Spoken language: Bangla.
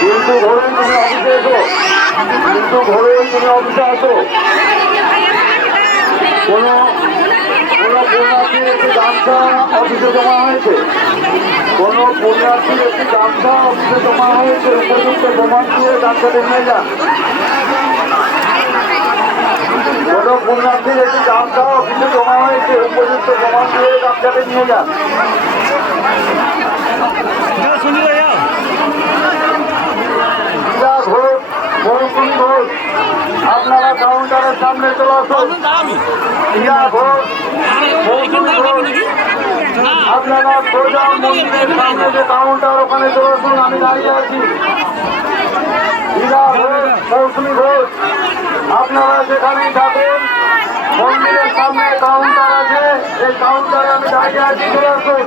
কিন্তু ঘরে তুমি অফিসে এসো। কিন্তু ঘরে তুমি অফিসে আসো। কোনো কোনো একটি গামছা অফিসে জমা হয়েছে। কোনো পুণ্যার্থীর একটি গামছা অফিসে হয়েছে। উপযুক্ত প্রমাণ দিয়ে গামছাটি নিয়ে যান। কোনো পুণ্যার্থীর একটি গামছা অফিসে জমা হয়েছে। উপযুক্ত প্রমাণ দিয়ে গামছাটি নিয়ে যান ক্রীড়া ঘোষ মৌসুমী ঘোষ আপনারা কাউন্টারের সামনে চলে আসুন। ক্রীড়া ঘোষ আপনারা সোজা মন্দিরের সামনে যে কাউন্টার ওখানে চলে আসুন আমি দাঁড়িয়ে আছি। ক্রীড়া ঘোষ মৌসুমী ঘোষ আপনারা যেখানেই থাকুন মন্দিরের সামনে কাউন্টার আছে। এই কাউন্টারে আমি দাঁড়িয়ে আছি চলে আসুন।